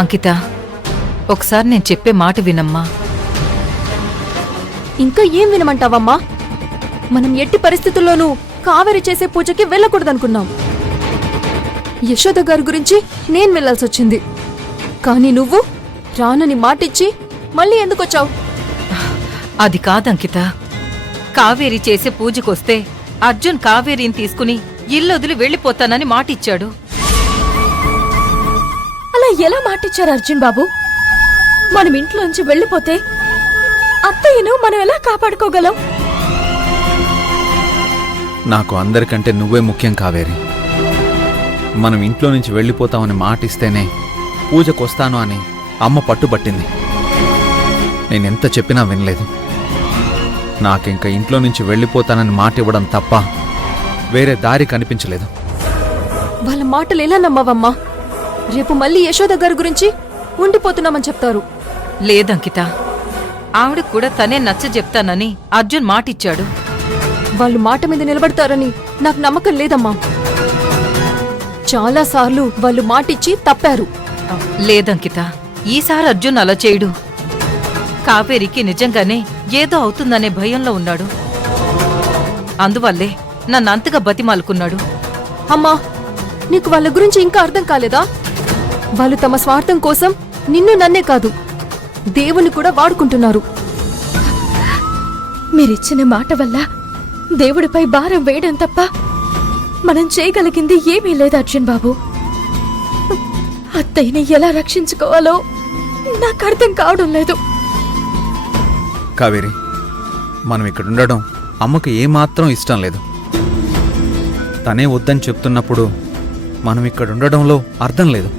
అంకిత, ఒకసారి నేను చెప్పే మాట వినమ్మా. ఇంకా ఏం వినమంటావమ్మా? మనం ఎట్టి పరిస్థితుల్లోనూ కావేరి చేసే పూజకి వెళ్ళకూడదనుకున్నాం. యశోద గారి గురించి నేను వెళ్లాల్సొచ్చింది. కానీ నువ్వు రానని మాటిచ్చి మళ్ళీ ఎందుకొచ్చావు? అది కాదంకిత, కావేరి చేసే పూజకొస్తే అర్జున్ కావేరిని తీసుకుని ఇల్లొదిలి వెళ్ళిపోతానని మాటిచ్చాడు. అలా ఎలా మాటిచ్చారు అర్జున్ బాబు? మనం ఇంట్లోంచి వెళ్ళిపోతే అత్తయ్యను మనం ఎలా కాపాడుకోగలం? నాకు అందరికంటే నువ్వే ముఖ్యం కావేరి. మనం ఇంట్లో నుంచి వెళ్ళిపోతామని మాటిస్తేనే పూజకొస్తాను అని అమ్మ పట్టుబట్టింది. నేనెంత చెప్పినా వినలేదు. నాకింక ఇంట్లో నుంచి వెళ్ళిపోతానని మాట ఇవ్వడం తప్ప వేరే దారి కనిపించలేదు. వాళ్ళ మాటలు ఎలా నమ్మవమ్మా? రేపు మళ్ళీ యశోద గారి గురించి ఉండిపోతున్నామని చెప్తారు. లేదంకిత, ఆవిడకు కూడా తనే నచ్చ చెప్తానని అర్జున్ మాటిచ్చాడు. వాళ్ళు మాట మీద నిలబడతారని నాకు నమ్మకం లేదమ్మా. చాలాసార్లు వాళ్ళు మాటిచ్చి తప్పారు. లేదంకిత, ఈసారి అర్జున్ అలా చేయడు. కావేరికి నిజంగానే ఏదో అవుతుందనే భయంలో ఉన్నాడు. అందువల్లే నన్నంతగా బతిమాలుకున్నాడు. అమ్మా, నీకు వాళ్ళ గురించి ఇంకా అర్థం కాలేదా? వాళ్ళు తమ స్వార్థం కోసం నిన్ను నన్నే కాదు, దేవుని కూడా వాడుకుంటున్నారు. మీరిచ్చిన మాట వల్ల దేవుడిపై భారం వేయడం తప్ప మనం చేయగలిగింది ఏమీ లేదు అర్జున్ బాబు. అత్తయ్యని ఎలా రక్షించుకోవాలో నాకు అర్థం కావడం లేదు. కావేరి, మనం ఇక్కడ ఉండడం అమ్మకు ఏమాత్రం ఇష్టం లేదు. తనే వద్దని చెప్తున్నప్పుడు మనం ఇక్కడ ఉండడంలో అర్థం లేదు.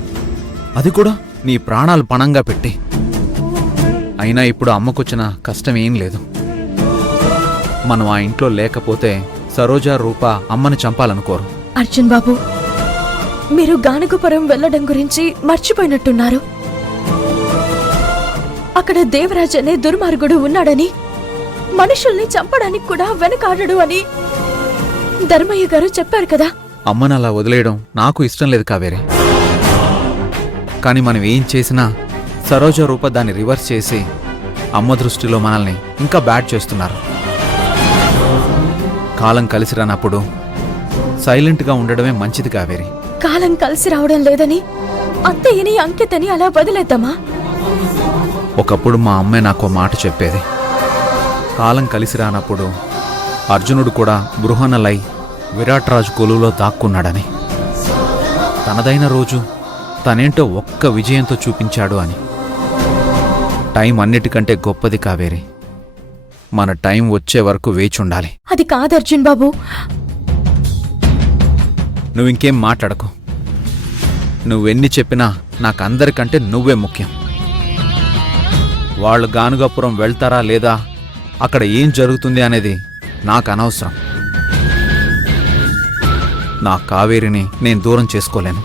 అది కూడా నీ ప్రాణాలు పణంగా పెట్టి. అయినా ఇప్పుడు అమ్మకొచ్చిన కష్టం ఏం లేదు. మనం ఆ ఇంట్లో లేకపోతే సరోజ, రూప అమ్మని చంపాలనుకోరు. అర్జున్ బాబు, మీరు గానగుపురం వెళ్లడం గురించి మర్చిపోయినట్టున్నారు. అక్కడ దేవరాజ్ అనే దుర్మార్గుడు ఉన్నాడని, మనుషుల్ని చంపడానికి కూడా వెనకాడడు అని ధర్మయ్య గారు చెప్పారు కదా. అమ్మని అలా వదిలేయడం నాకు ఇష్టం లేదు కావేరి. కానీ మనం ఏం చేసినా సరోజ, రూప దాన్ని రివర్స్ చేసి అమ్మ దృష్టిలో మనల్ని ఇంకా బ్యాడ్ చేస్తున్నారు. కాలం కలిసి రానప్పుడు సైలెంట్గా ఉండడమే మంచిది కావేరి. కాలం కలిసి రావడం లేదని అత్తయ్యని, అంకితని అలా వదిలేద్దామా? ఒకప్పుడు మా అమ్మే నాకు మాట చెప్పేది. కాలం కలిసి రానప్పుడు అర్జునుడు కూడా బృహన్నలై విరాట్ రాజు కొలువులో దాక్కున్నాడని, తనదైన రోజు తనేంటో ఒక్క విజయంతో చూపించాడు అని. టైం అన్నిటికంటే గొప్పది కావేరి. మన టైం వచ్చే వరకు వేచుండాలి. అది కాదు అర్జున్ బాబు. నువ్వింకేం మాట్లాడకు. నువ్వెన్ని చెప్పినా నాకందరికంటే నువ్వే ముఖ్యం. వాళ్ళు గానుగాపురం వెళ్తారా లేదా, అక్కడ ఏం జరుగుతుంది అనేది నాకు అనవసరం. నా కావేరిని నేను దూరం చేసుకోలేను.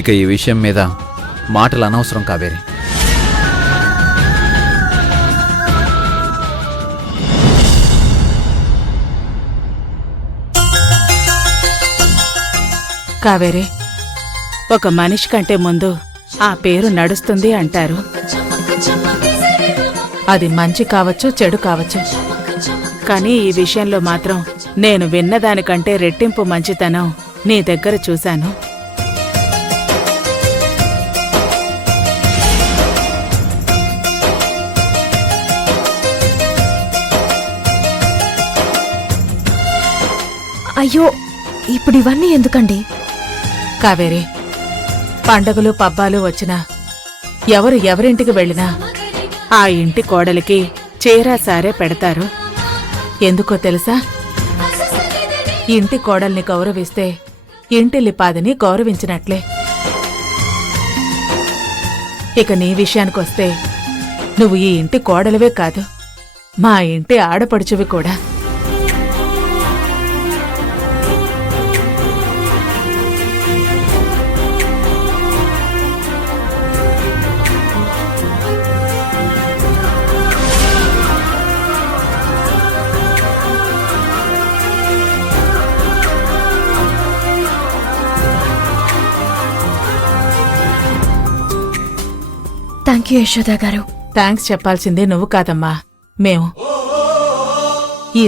ఇక ఈ విషయం మీద మాటలు అనవసరం కావేరి. కావేరి, ఒక మనిషి కంటే ముందు ఆ పేరు నడుస్తుంది అంటారు. అది మంచి కావచ్చు, చెడు కావచ్చు. కానీ ఈ విషయంలో మాత్రం నేను విన్నదానికంటే రెట్టింపు మంచితనం నీ దగ్గర చూశాను. అయ్యో, ఇప్పుడు ఇవన్నీ ఎందుకండి? కావేరి, పండగలు పబ్బాలు వచ్చినా, ఎవరు ఎవరింటికి వెళ్ళినా ఆ ఇంటి కోడలికి చీరా సారే పెడతారు. ఎందుకో తెలుసా? ఇంటి కోడల్ని గౌరవిస్తే ఇంటిల్లిపాదిని గౌరవించినట్లే. ఇక నీ విషయానికొస్తే నువ్వు ఈ ఇంటి కోడలివే కాదు, మా ఇంటి ఆడపడుచువి కూడా. థ్యాంక్ యూ యశోద గారు. థ్యాంక్స్ చెప్పాల్సిందే నువ్వు కాదమ్మా, మేము. ఈ